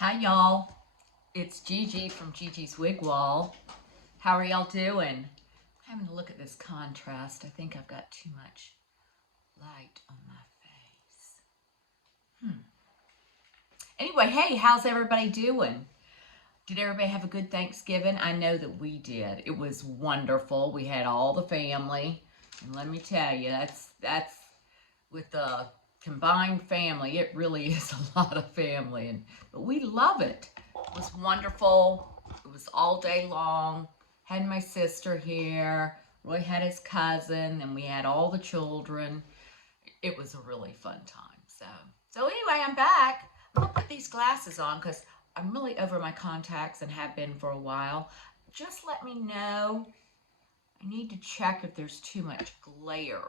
Hi y'all, it's Gigi from Gigi's Wig Wall. How are y'all doing? I'm having to look at this contrast. I think I've got too much light on my face. Anyway, hey, how's everybody doing? Did everybody have a good Thanksgiving? I know that we did. It was wonderful. We had all the family. And let me tell you, that's with the combined family, it really is a lot of family, but we love it. It was wonderful. It was all day long. Had my sister here. Roy had his cousin, and we had all the children. It was a really fun time. So anyway, I'm back. I'm gonna put these glasses on because I'm really over my contacts and have been for a while. Just let me know. I need to check if there's too much glare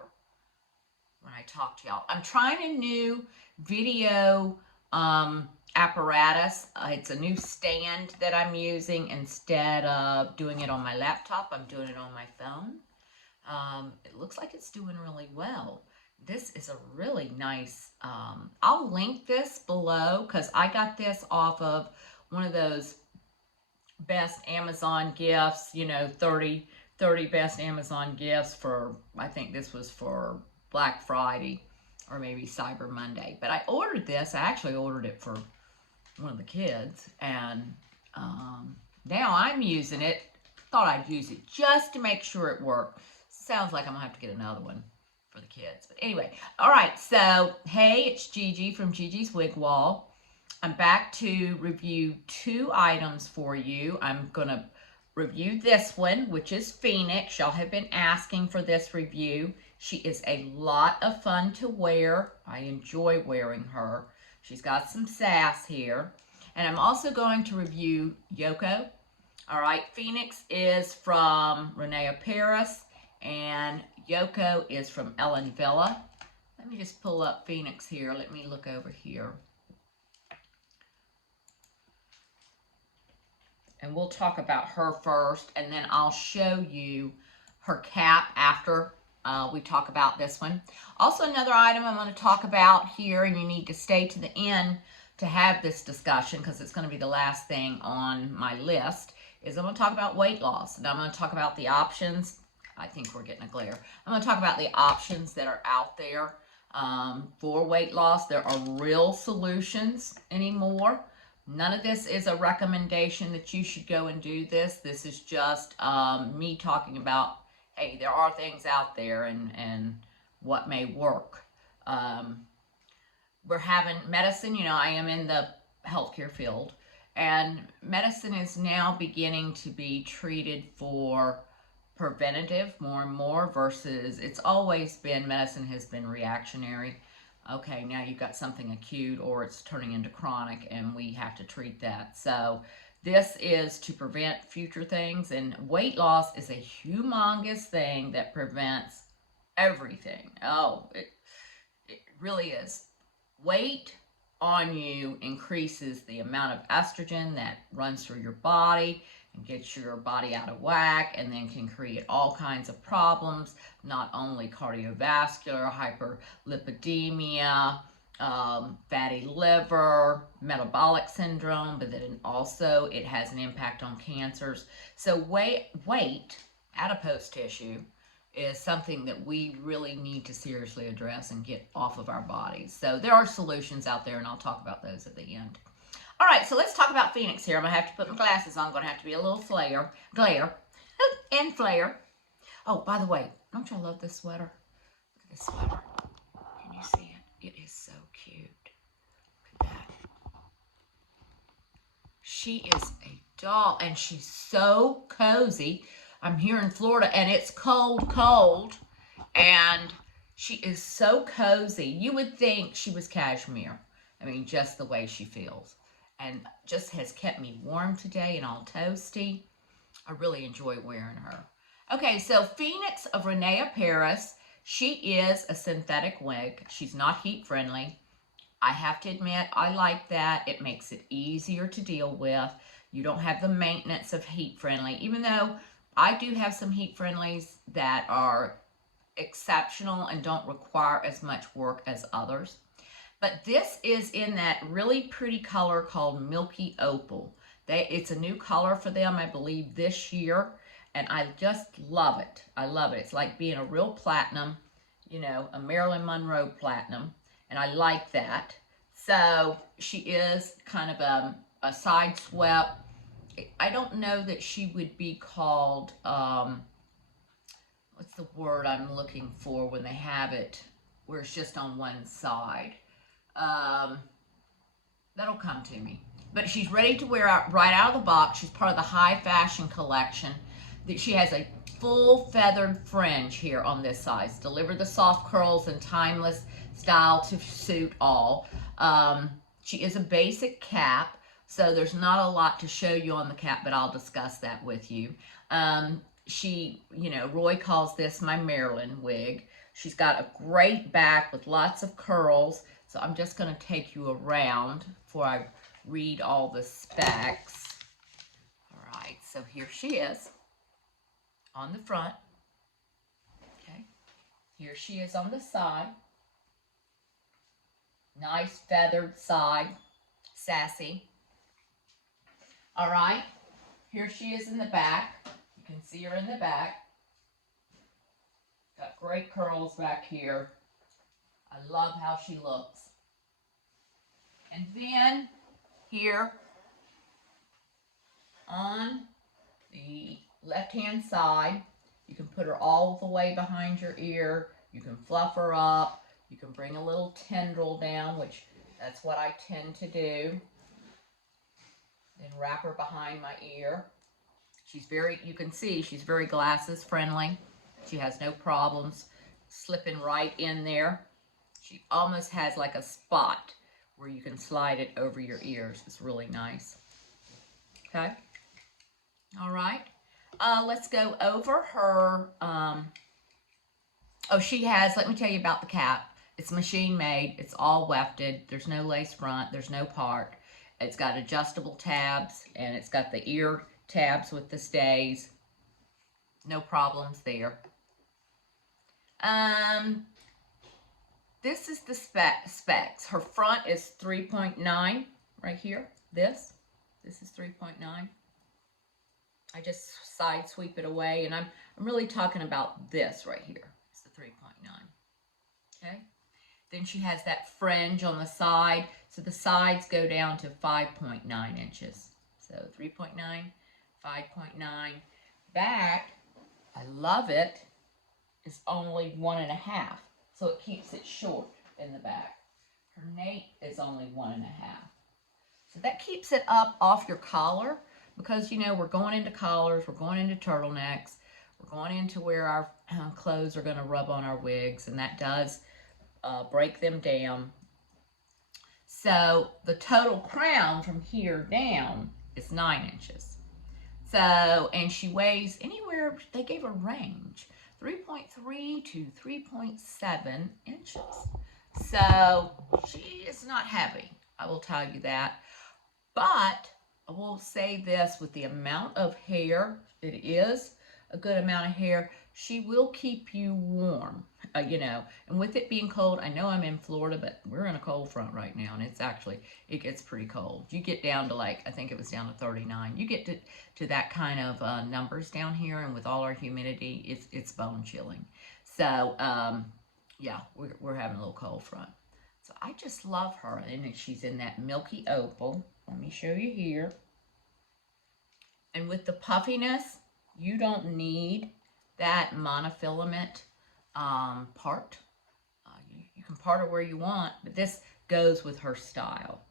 when I talk to y'all. I'm trying a new video apparatus. It's a new stand that I'm using. Instead of doing it on my laptop, I'm doing it on my phone. It looks like it's doing really well. This is a really nice, I'll link this below because I got this off of one of those best Amazon gifts, 30 best Amazon gifts for, I think this was for Black Friday or maybe Cyber Monday. But I ordered this. I actually ordered it for one of the kids, and now I'm using it. Thought I'd use it just to make sure it worked. Sounds like I'm gonna have to get another one for the kids. But anyway, all right. So hey, it's Gigi from Gigi's Wig Wall. I'm back to review 2 items for you. I'm gonna review this one, which is Fenix. Y'all have been asking for this review. She is a lot of fun to wear. I enjoy wearing her. She's got some sass here. And I'm also going to review Yoko. All right, Fenix is from Rene Paris, and Yoko is from Ellen Villa. Let me just pull up Fenix here. Let me look over here. And we'll talk about her first, and then I'll show you her cap after we talk about this one. Also, another item I'm going to talk about here, and you need to stay to the end to have this discussion because it's going to be the last thing on my list, is I'm going to talk about weight loss. And I'm going to talk about the options. I think we're getting a glare. I'm going to talk about the options that are out there for weight loss. There are real solutions anymore. None of this is a recommendation that you should go and do this. This is just me talking about, hey, there are things out there and what may work. We're having medicine, I am in the healthcare field, and medicine is now beginning to be treated for preventative more and more versus it's always been medicine has been reactionary. Okay, now you've got something acute or it's turning into chronic and we have to treat that. So this is to prevent future things, and weight loss is a humongous thing that prevents everything. Oh, it really is. Weight on you increases the amount of estrogen that runs through your body and gets your body out of whack, and then can create all kinds of problems, not only cardiovascular, hyperlipidemia, fatty liver, metabolic syndrome, but then also it has an impact on cancers. So weight, adipose tissue, is something that we really need to seriously address and get off of our bodies. So there are solutions out there, and I'll talk about those at the end. All right, so let's talk about Fenix here. I'm going to have to put my glasses on. I'm going to have to be a little glare, and flare. Oh, by the way, don't y'all love this sweater? Look at this sweater. Can you see it? It is so cute. Look at that. She is a doll, and she's so cozy. I'm here in Florida, and it's cold, and she is so cozy. You would think she was cashmere. I mean, just the way she feels. And just has kept me warm today and all toasty. I really enjoy wearing her. Okay, so Fenix of Rene Paris. She is a synthetic wig. She's not heat friendly. I have to admit, I like that. It makes it easier to deal with. You don't have the maintenance of heat friendly, even though I do have some heat friendlies that are exceptional and don't require as much work as others. But this is in that really pretty color called Milky Opal. It's a new color for them, I believe, this year. And I just love it. I love it. It's like being a real platinum, you know, a Marilyn Monroe platinum. And I like that. So she is kind of a side swept. I don't know that she would be called, what's the word I'm looking for when they have it where it's just on one side? That'll come to me. But she's ready to wear out right out of the box. She's part of the high fashion collection. She has a full feathered fringe here on this side. Deliver the soft curls and timeless style to suit all. She is a basic cap, so there's not a lot to show you on the cap, but I'll discuss that with you. She, you know, Roy calls this my Marilyn wig. She's got a great back with lots of curls. So I'm just going to take you around before I read all the specs. All right, so here she is on the front. Okay, here she is on the side. Nice feathered side, sassy. All right, here she is in the back. You can see her in the back. Got great curls back here. I love how she looks. And then here on the left-hand side, you can put her all the way behind your ear. You can fluff her up. You can bring a little tendril down, which that's what I tend to do. Then wrap her behind my ear. She's very, you can see, she's very glasses friendly. She has no problems slipping right in there. She almost has like a spot where you can slide it over your ears. It's really nice. Okay. All right. Let's go over her. Oh, she has, let me tell you about the cap. It's machine made. It's all wefted. There's no lace front. There's no part. It's got adjustable tabs, and it's got the ear tabs with the stays. No problems there. This is the specs. Her front is 3.9 right here. This is 3.9. I just side sweep it away, and I'm really talking about this right here. It's the 3.9. Okay. Then she has that fringe on the side, so the sides go down to 5.9 inches. So 3.9, 5.9. Back, I love it, is only 1.5. So it keeps it short in the back. Her nape is only 1.5. So that keeps it up off your collar because, you know, we're going into collars, we're going into turtlenecks, we're going into where our clothes are going to rub on our wigs, and that does break them down. So the total crown from here down is 9 inches. So, and she weighs anywhere, they gave a range, 3.3 to 3.7 inches. So she is not heavy, I will tell you that. But I will say this, with the amount of hair, it is a good amount of hair, she will keep you warm, you know. And with it being cold, I know I'm in Florida, but we're in a cold front right now, and it's actually, it gets pretty cold. You get down to like, I think it was down to 39. You get to that kind of numbers down here, and with all our humidity, it's bone chilling. So, yeah, we're having a little cold front. So I just love her, and she's in that Milky Opal. Let me show you here. And with the puffiness, you don't need that monofilament part. You can part her where you want, but this goes with her style.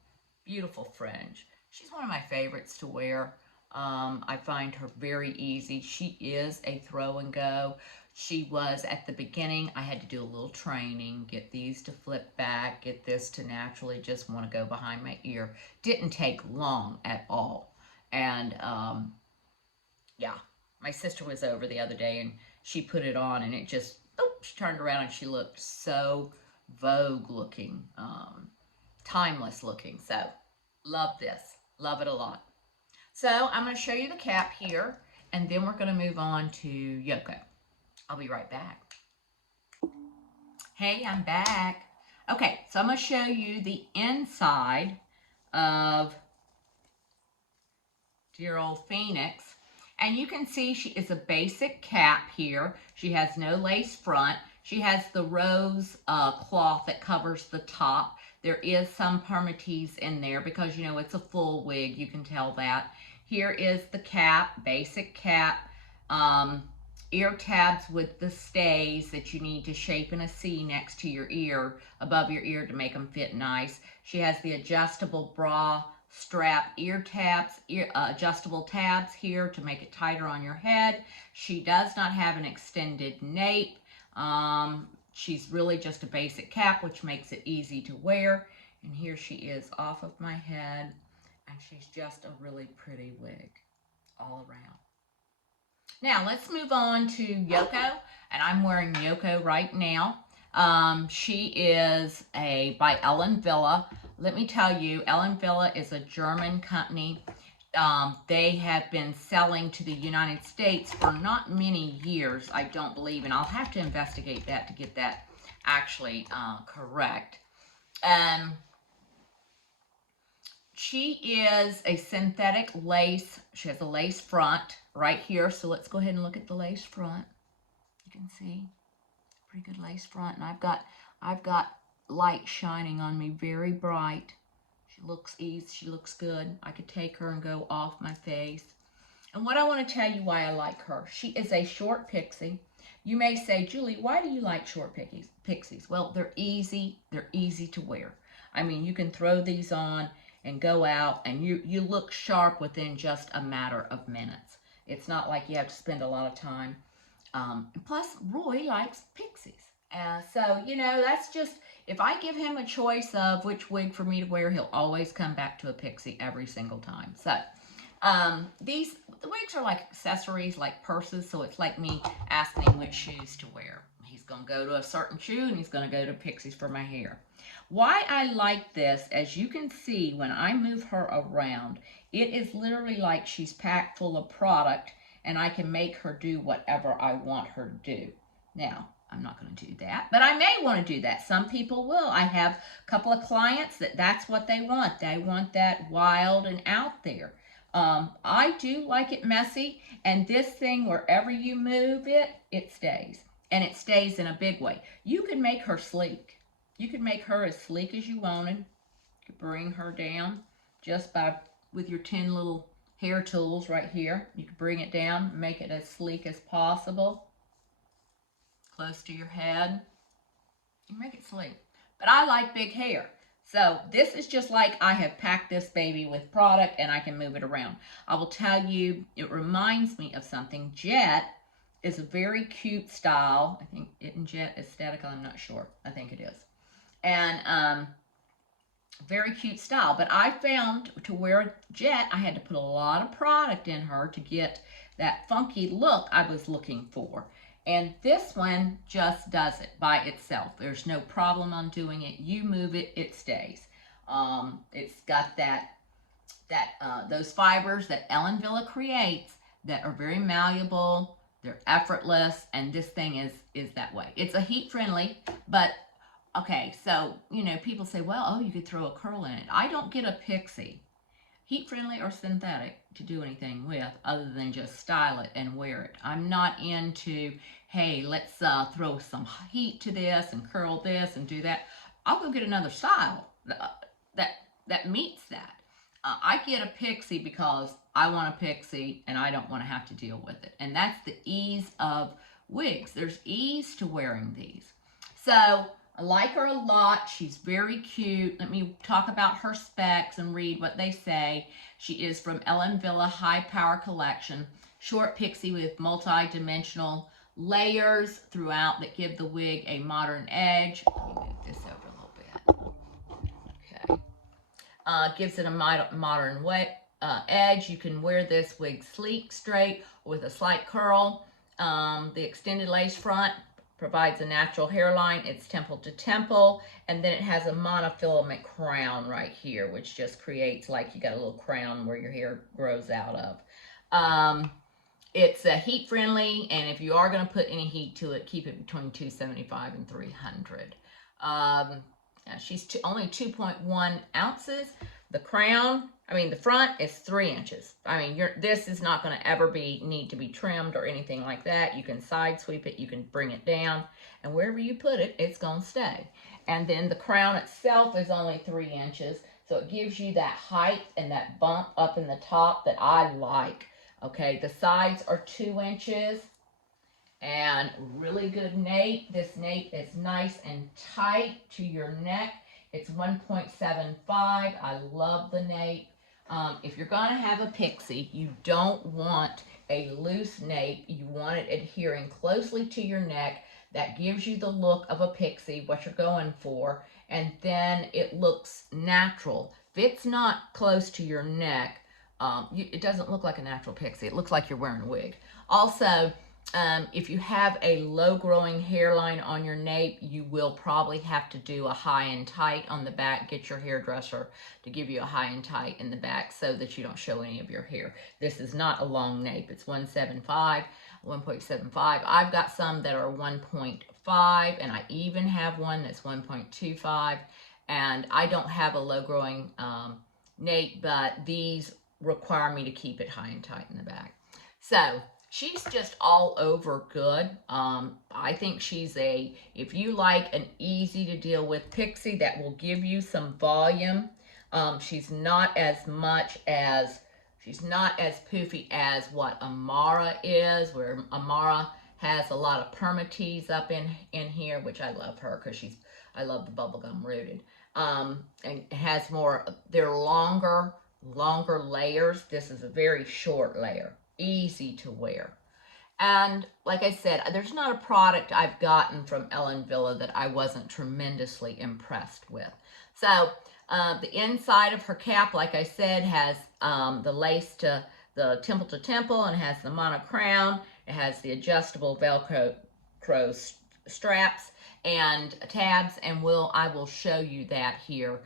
Beautiful fringe. She's one of my favorites to wear. I find her very easy. She is a throw and go. She was at the beginning, I had to do a little training, get these to flip back, get this to naturally just want to go behind my ear. Didn't take long at all. And yeah, my sister was over the other day and she put it on, and it just, she turned around and she looked so Vogue looking, timeless looking. So love this, love it a lot. So I'm going to show you the cap here, and then we're going to move on to Yoko. I'll be right back. Hey, I'm back. Okay, so I'm going to show you the inside of dear old Phoenix. And you can see she is a basic cap here. She has no lace front. She has the rose cloth that covers the top. There is some permatease in there because, you know, it's a full wig. You can tell that. Here is the cap, basic cap. Ear tabs with the stays that you need to shape in a C next to your ear, above your ear to make them fit nice. She has the adjustable bra strap ear tabs, adjustable tabs here to make it tighter on your head. She does not have an extended nape. She's really just a basic cap, which makes it easy to wear. And here she is off of my head, and she's just a really pretty wig all around. Now let's move on to Yoko, and I'm wearing Yoko right now. She is by Ellen Wille. Let me tell you, Ellen Wille is a German company. They have been selling to the United States for not many years, I don't believe, and I'll have to investigate that to get that actually correct. She is a synthetic lace. She has a lace front right here. So let's go ahead and look at the lace front. You can see pretty good lace front, and I've got light shining on me, very bright. She looks easy. She looks good. I could take her and go off my face. And what I want to tell you why I like her. She is a short pixie. You may say, Julie, why do you like short pixies? Well, they're easy. They're easy to wear. I mean, you can throw these on and go out, and you look sharp within just a matter of minutes. It's not like you have to spend a lot of time. Plus, Roy likes pixies. So, you know, that's just, if I give him a choice of which wig for me to wear, he'll always come back to a pixie every single time. So, the wigs are like accessories, like purses, so it's like me asking him which shoes to wear. He's going to go to a certain shoe, and he's going to go to pixies for my hair. Why I like this, as you can see, when I move her around, it is literally like she's packed full of product, and I can make her do whatever I want her to do. Now, I'm not going to do that, but I may want to do that. Some people will. I have a couple of clients that's what they want. They want that wild and out there. I do like it messy, and this thing, wherever you move it, it stays. And it stays in a big way. You can make her sleek. You can make her as sleek as you wanted. You could bring her down just with your 10 little hair tools right here. You could bring it down, make it as sleek as possible. Close to your head. You make it sleek. But I like big hair. So this is just like I have packed this baby with product, and I can move it around. I will tell you, it reminds me of something. Jet is a very cute style. I think isn't Jet aesthetic? I'm not sure. I think it is. And very cute style. But I found to wear Jet, I had to put a lot of product in her to get that funky look I was looking for. And this one just does it by itself. There's no problem on doing it. You move it, it stays. It's got those fibers that Ellen Wille creates that are very malleable. They're effortless, and this thing is that way. It's a heat friendly, but okay, so, you know, people say, well, oh, you could throw a curl in it. I don't get a pixie, heat friendly or synthetic, to do anything with other than just style it and wear it. I'm not into, hey, let's throw some heat to this and curl this and do that. I'll go get another style that meets that. I get a pixie because I want a pixie and I don't want to have to deal with it. And that's the ease of wigs. There's ease to wearing these. So I like her a lot. She's very cute. Let me talk about her specs and read what they say. She is from Ellen Wille High Power Collection. Short pixie with multi-dimensional layers throughout that give the wig a modern edge. Let me move this over a little bit. Okay. Gives it a modern edge. You can wear this wig sleek, straight, with a slight curl. The extended lace front provides a natural hairline. It's temple to temple, and then it has a monofilament crown right here, which just creates like you got a little crown where your hair grows out of. It's heat friendly, and if you are going to put any heat to it, keep it between 275 and 300. She's only 2.1 ounces. The crown, the front is 3 inches. This is not going to ever need to be trimmed or anything like that. You can side sweep it, you can bring it down, and wherever you put it, it's going to stay. And then the crown itself is only 3 inches, so it gives you that height and that bump up in the top that I like. Okay, the sides are 2 inches. And really good nape. This nape is nice and tight to your neck. It's 1.75. I love the nape. If you're going to have a pixie, you don't want a loose nape. You want it adhering closely to your neck. That gives you the look of a pixie, what you're going for. And then it looks natural. If it's not close to your neck, it doesn't look like a natural pixie. It looks like you're wearing a wig. Also, if you have a low growing hairline on your nape, you will probably have to do a high and tight on the back. Get your hairdresser to give you a high and tight in the back so that you don't show any of your hair. This is not a long nape. It's 1.75. I've got some that are 1.5, and I even have one that's 1.25. And I don't have a low growing nape, but these require me to keep it high and tight in the back. So she's just all over good. I think she's if you like an easy to deal with pixie that will give you some volume. She's not as poofy as what Amara is, where Amara has a lot of permatease up in here, which I love her because I love the bubblegum rooted. And it has more, they're longer layers. This is a very short layer. Easy to wear. And like I said, there's not a product I've gotten from Ellen Villa that I wasn't tremendously impressed with. So the inside of her cap, like I said, has the lace to the temple and has the mono crown. It has the adjustable Velcro straps and tabs, and I will show you that here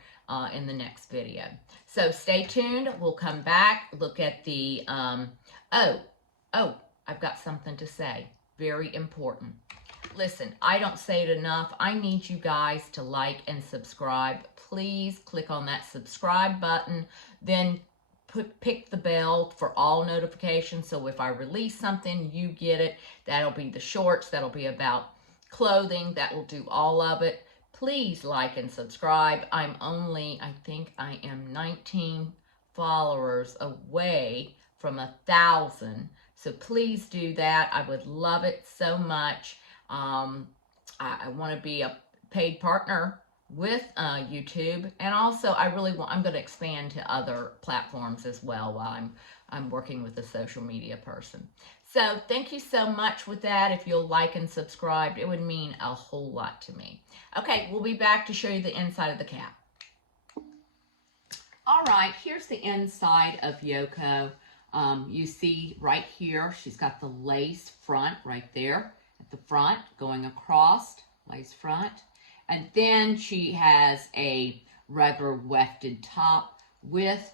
in the next video. So stay tuned. We'll come back, look at the I've got something to say. Very important. Listen, I don't say it enough. I need you guys to like and subscribe. Please click on that subscribe button. Then pick the bell for all notifications. So if I release something, you get it. That'll be the shorts. That'll be about clothing. That will do all of it. Please like and subscribe. I think I am 19 followers away from 1,000. So please do that. I would love it so much. I want to be a paid partner with YouTube, and also I'm going to expand to other platforms as well while I'm working with a social media person. So thank you so much with that. If you'll like and subscribe, it would mean a whole lot to me. Okay, we'll be back to show you the inside of the cap. All right, here's the inside of Yoko. You see right here, she's got the lace front right there at the front going across, lace front. And then she has a regular wefted top with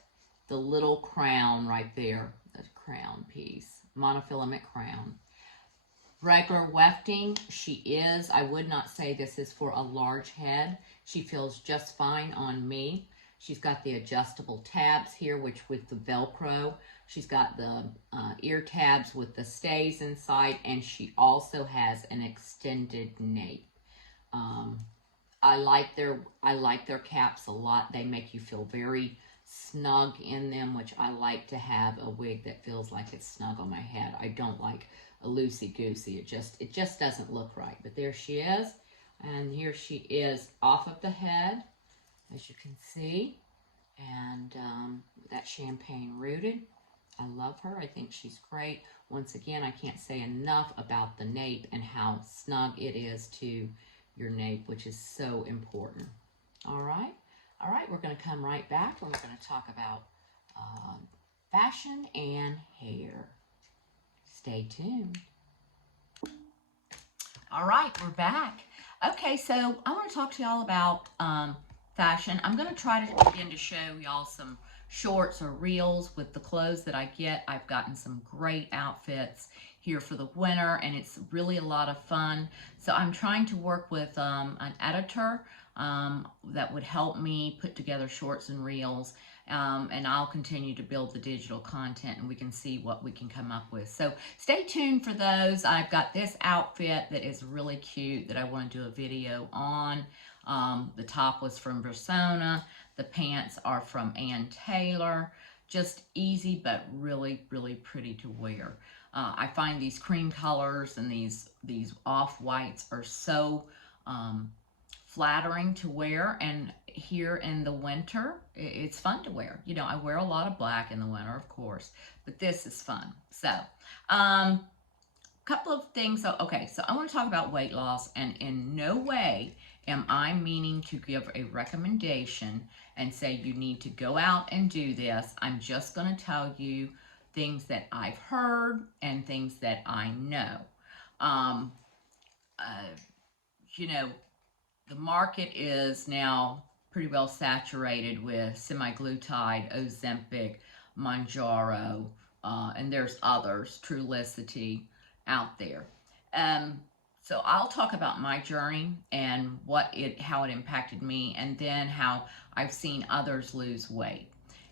the little crown right there, the crown piece, monofilament crown. Regular wefting, I would not say this is for a large head. She feels just fine on me. She's got the adjustable tabs here, which with the Velcro. She's got the ear tabs with the stays inside, and she also has an extended nape. I like their caps a lot. They make you feel very snug in them, which I like to have a wig that feels like it's snug on my head. I don't like a loosey-goosey. It just doesn't look right. But there she is, and here she is off of the head, as you can see, and that champagne rooted. I love her. I think she's great. Once again, I can't say enough about the nape and how snug it is to your nape, which is so important. All right, we're going to come right back and we're going to talk about fashion and hair. Stay tuned. All right, we're back. Okay, so I want to talk to y'all about fashion. I'm going to try to begin to show y'all some shorts or reels with the clothes that I get. I've gotten some great outfits here for the winter, and it's really a lot of fun. So I'm trying to work with an editor that would help me put together shorts and reels. And I'll continue to build the digital content, and we can see what we can come up with. So stay tuned for those. I've got this outfit that is really cute that I want to do a video on. The top was from Versona. The pants are from Ann Taylor. Just easy, but really, really pretty to wear. I find these cream colors and these off-whites are so flattering to wear, and here in the winter it's fun to wear. You know, I wear a lot of black in the winter, of course, but this is fun. So couple of things. Okay, so I want to talk about weight loss, and in no way am I meaning to give a recommendation and say you need to go out and do this. I'm just going to tell you things that I've heard and things that I know. You know, the market is now pretty well saturated with semaglutide, Ozempic, Mounjaro, and there's others, Trulicity, out there. So I'll talk about my journey and how it impacted me, and then how I've seen others lose weight.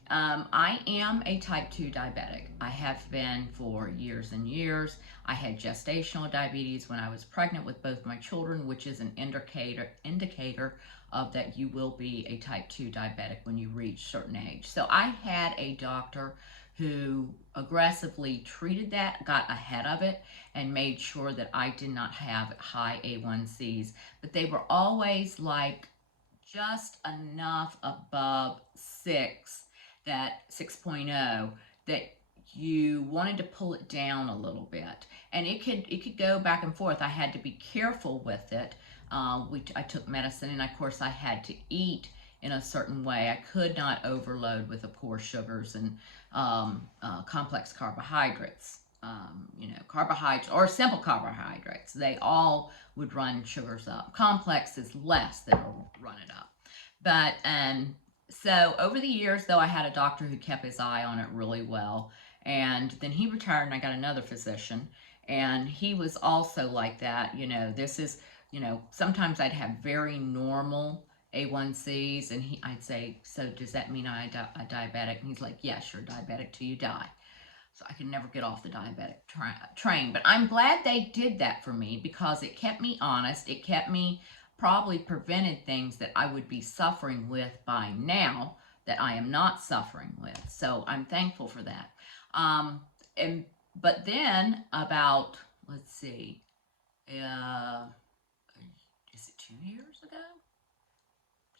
I am a type 2 diabetic. I have been for years and years. I had gestational diabetes when I was pregnant with both my children, which is an indicator of that you will be a type 2 diabetic when you reach a certain age. So I had a doctor who aggressively treated that, got ahead of it, and made sure that I did not have high A1Cs. But they were always like just enough above 6.0, that you wanted to pull it down a little bit, and it could go back and forth. I had to be careful with it. I took medicine, and of course I had to eat in a certain way. I could not overload with the poor sugars and complex carbohydrates. You know, carbohydrates or simple carbohydrates, they all would run sugars up. Complex is less that will run it up. But so over the years, though, I had a doctor who kept his eye on it really well. And then he retired, and I got another physician. And he was also like that. You know, this is, you know, sometimes I'd have very normal A1Cs. And I'd say, so does that mean I'm a diabetic? And he's like, yes, you're diabetic till you die. So I could never get off the diabetic train. But I'm glad they did that for me, because it kept me honest. It kept me probably prevented things that I would be suffering with by now that I am not suffering with. So I'm thankful for that. But then about, let's see, is it 2 years ago?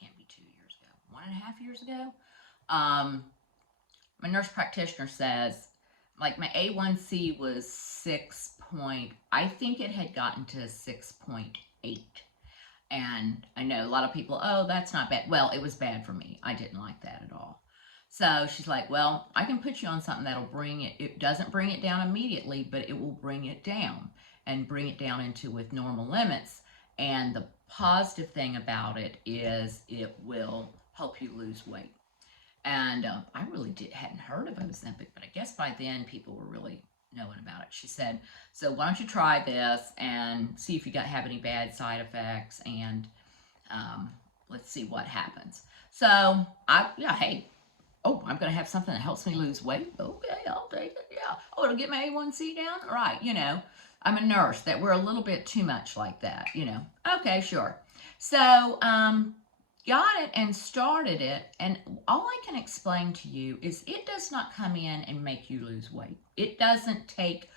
Can't be 2 years ago. 1.5 years ago. My nurse practitioner says, like, my A1C was I think it had gotten to 6.8. And I know a lot of people, oh, that's not bad. Well, it was bad for me. I didn't like that at all. So she's like, well, I can put you on something that'll bring it. It doesn't bring it down immediately, but it will bring it down, and bring it down into with normal limits. And the positive thing about it is it will help you lose weight. And I really hadn't heard of Ozempic, but I guess by then people were really knowing about it. She said, so why don't you try this and see if you have any bad side effects, and let's see what happens. So hey, oh, I'm going to have something that helps me lose weight. Okay, I'll take it. Yeah. Oh, it'll get my A1C down? Right. You know, I'm a nurse. That we're a little bit too much like that, you know. Okay, sure. So, got it and started it, and all I can explain to you is it does not come in and make you lose weight. It doesn't take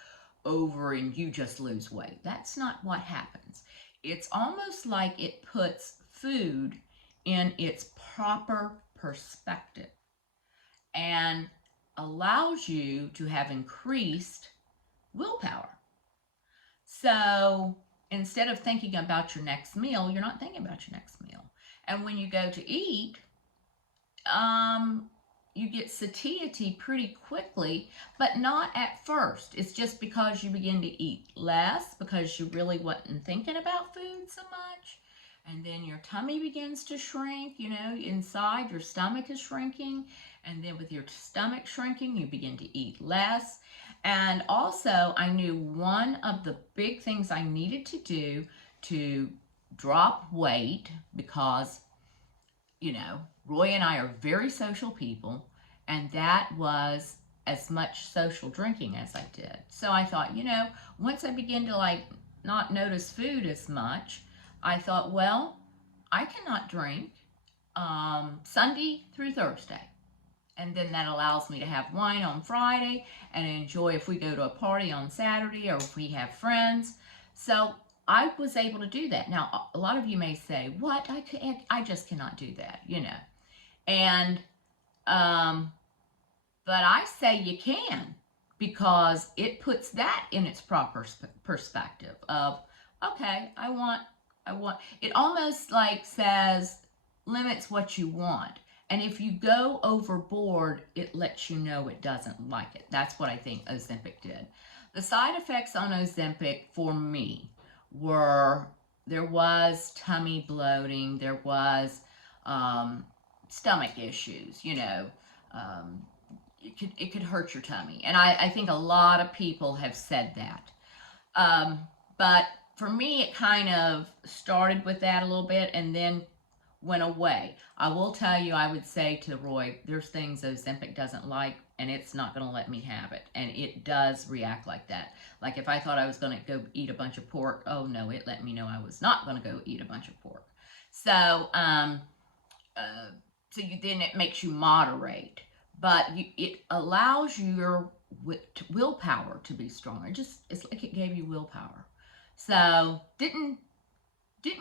over and you just lose weight. That's not what happens. It's almost like it puts food in its proper perspective and allows you to have increased willpower. So instead of thinking about your next meal, you're not thinking about your next meal. And when you go to eat, you get satiety pretty quickly, but not at first. It's just because you begin to eat less, because you really wasn't thinking about food so much. And then your tummy begins to shrink, you know, inside your stomach is shrinking. And then with your stomach shrinking, you begin to eat less. And also, I knew one of the big things I needed to do to drop weight because, you know, Roy and I are very social people, and that was as much social drinking as I did. So I thought, you know, once I begin to like not notice food as much, I thought, well, I cannot drink Sunday through Thursday. And then that allows me to have wine on Friday and enjoy if we go to a party on Saturday or if we have friends. So I was able to do that. Now, a lot of you may say, what? I just cannot do that, you know. And, but I say you can, because it puts that in its proper perspective of, okay, I want, it almost like says, limits what you want. And if you go overboard, it lets you know it doesn't like it. That's what I think Ozempic did. The side effects on Ozempic for me were, there was tummy bloating, there was stomach issues, you know, it could hurt your tummy. And I think a lot of people have said that. But for me, it kind of started with that a little bit and then went away. I will tell you, I would say to Roy, there's things Ozempic doesn't like, and it's not going to let me have it. And it does react like that. Like if I thought I was going to go eat a bunch of pork, oh no, it let me know I was not going to go eat a bunch of pork. So, then it makes you moderate, but it allows your willpower to be stronger. It's like it gave you willpower. So didn't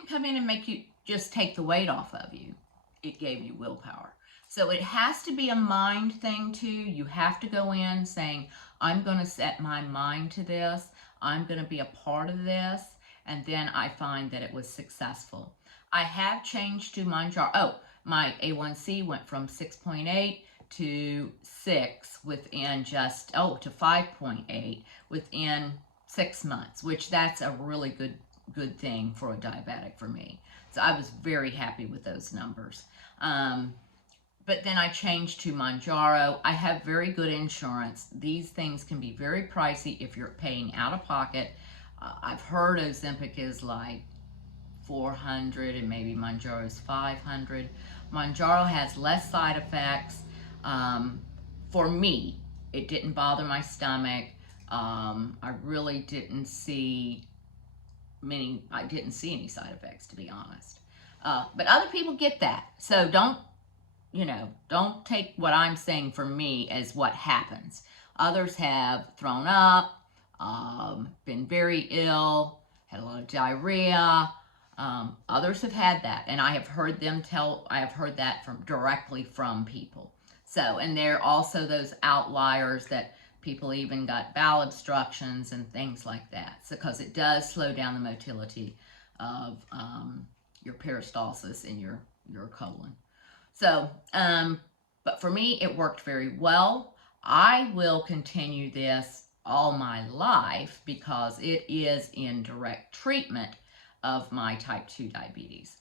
come in and make you just take the weight off of you. It gave you willpower. So it has to be a mind thing too. You have to go in saying, I'm going to set my mind to this. I'm going to be a part of this. And then I find that it was successful. I have changed to Mounjaro. Oh, my A1C went from 6.8 to 6 within just, to 5.8 within 6 months, which that's a really good thing for a diabetic for me. So I was very happy with those numbers. But then I changed to Mounjaro. I have very good insurance. These things can be very pricey if you're paying out of pocket. I've heard Ozempic is like $400 and maybe Mounjaro is $500. Mounjaro has less side effects. For me, it didn't bother my stomach. I really didn't see any side effects, to be honest. But other people get that. So don't take what I'm saying for me as what happens. Others have thrown up, been very ill, had a lot of diarrhea. Others have had that, and I have heard that directly from people. So, and there are also those outliers that people even got bowel obstructions and things like that. So, because it does slow down the motility of your peristalsis in your colon. So, but for me, it worked very well. I will continue this all my life because it is in direct treatment of my type 2 diabetes.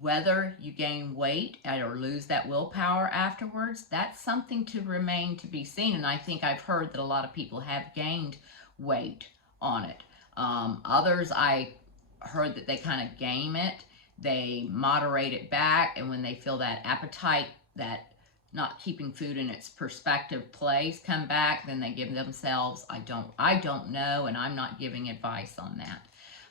Whether you gain weight or lose that willpower afterwards, that's something to remain to be seen. And I think I've heard that a lot of people have gained weight on it. Others, I heard that they kind of game it. They moderate it back. And when they feel that appetite, that not keeping food in its perspective place come back, then they give themselves, I don't know, and I'm not giving advice on that.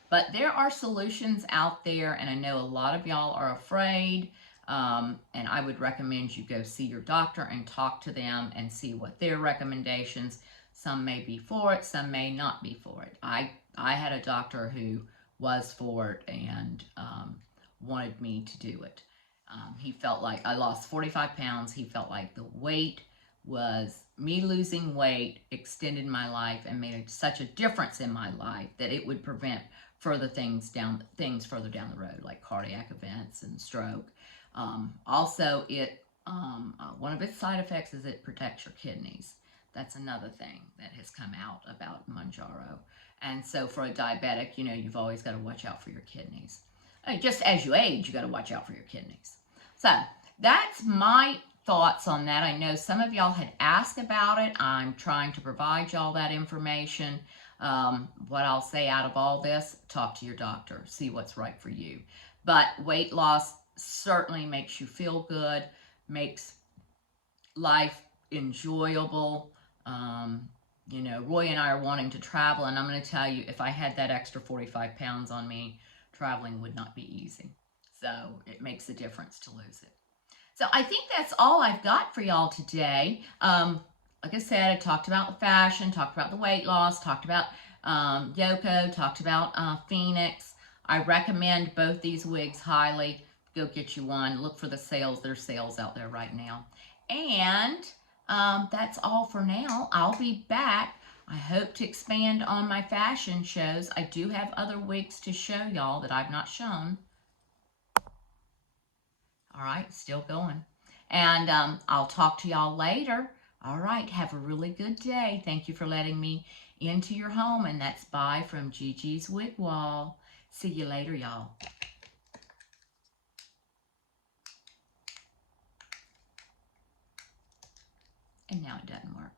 But there are solutions out there, and I know a lot of y'all are afraid, and I would recommend you go see your doctor and talk to them and see what their recommendations. Some may be for it, some may not be for it. I had a doctor who was for it and wanted me to do it. He felt like I lost 45 pounds. He felt like the weight was, me losing weight extended my life and made such a difference in my life that it would prevent further things further down the road, like cardiac events and stroke. Also, one of its side effects is it protects your kidneys. That's another thing that has come out about Mounjaro. And so for a diabetic, you've always got to watch out for your kidneys. Just as you age, you got to watch out for your kidneys. So that's my thoughts on that. I know some of y'all had asked about it. I'm trying to provide y'all that information. What I'll say out of all this, talk to your doctor, see what's right for you. But weight loss certainly makes you feel good, makes life enjoyable. You know, Roy and I are wanting to travel, and I'm going to tell you, if I had that extra 45 pounds on me, traveling would not be easy. So it makes a difference to lose it. So I think that's all I've got for y'all today. Like I said, I talked about the fashion, talked about the weight loss, talked about Yoko, talked about Phoenix. I recommend both these wigs highly. Go get you one. Look for the sales. There's sales out there right now. And that's all for now. I'll be back. I hope to expand on my fashion shows. I do have other wigs to show y'all that I've not shown. All right, still going. And I'll talk to y'all later. All right, have a really good day. Thank you for letting me into your home. And that's bye from Gigi's Wig Wall. See you later, y'all. And now it doesn't work.